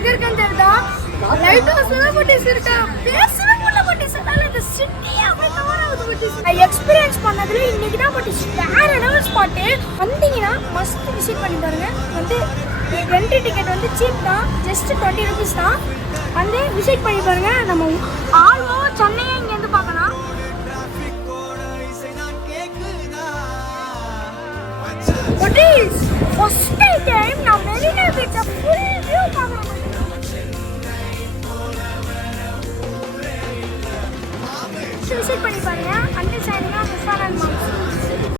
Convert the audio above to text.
எங்க இருக்குன்னு தெரியுதா? லைட் ஹவுஸ்ல தான் போட்டு வச்சிருக்கேன். பேசவே முடியல போட்டு வச்சிருக்காங்க. இந்த சிட்டியே அப்படியே கவர் ஆகுது போட்டு வச்சிருக்காங்க. எக்ஸ்பீரியன்ஸ் பண்ணதுல இன்னைக்கு தான் போட்டு வேற லெவல் ஸ்பாட். வந்தீங்கன்னா மஸ்ட் விசிட் பண்ணி பாருங்க. வந்து என்ட்ரி டிக்கெட் வந்து சீப் தான், ஜஸ்ட் 20 rupees தான். வந்து விசிட் பண்ணி பாருங்க. நம்ம ஆல் ஓவர் சென்னையை இங்க இருந்து பார்க்கலாம். What is first time நான் மெரினா பீச்ச full view பார்க்கறேன். விசிட் பண்ணி பாருங்க. அண்டர் சைடுனா மிஸ் ஆனது மாம்ஸ்.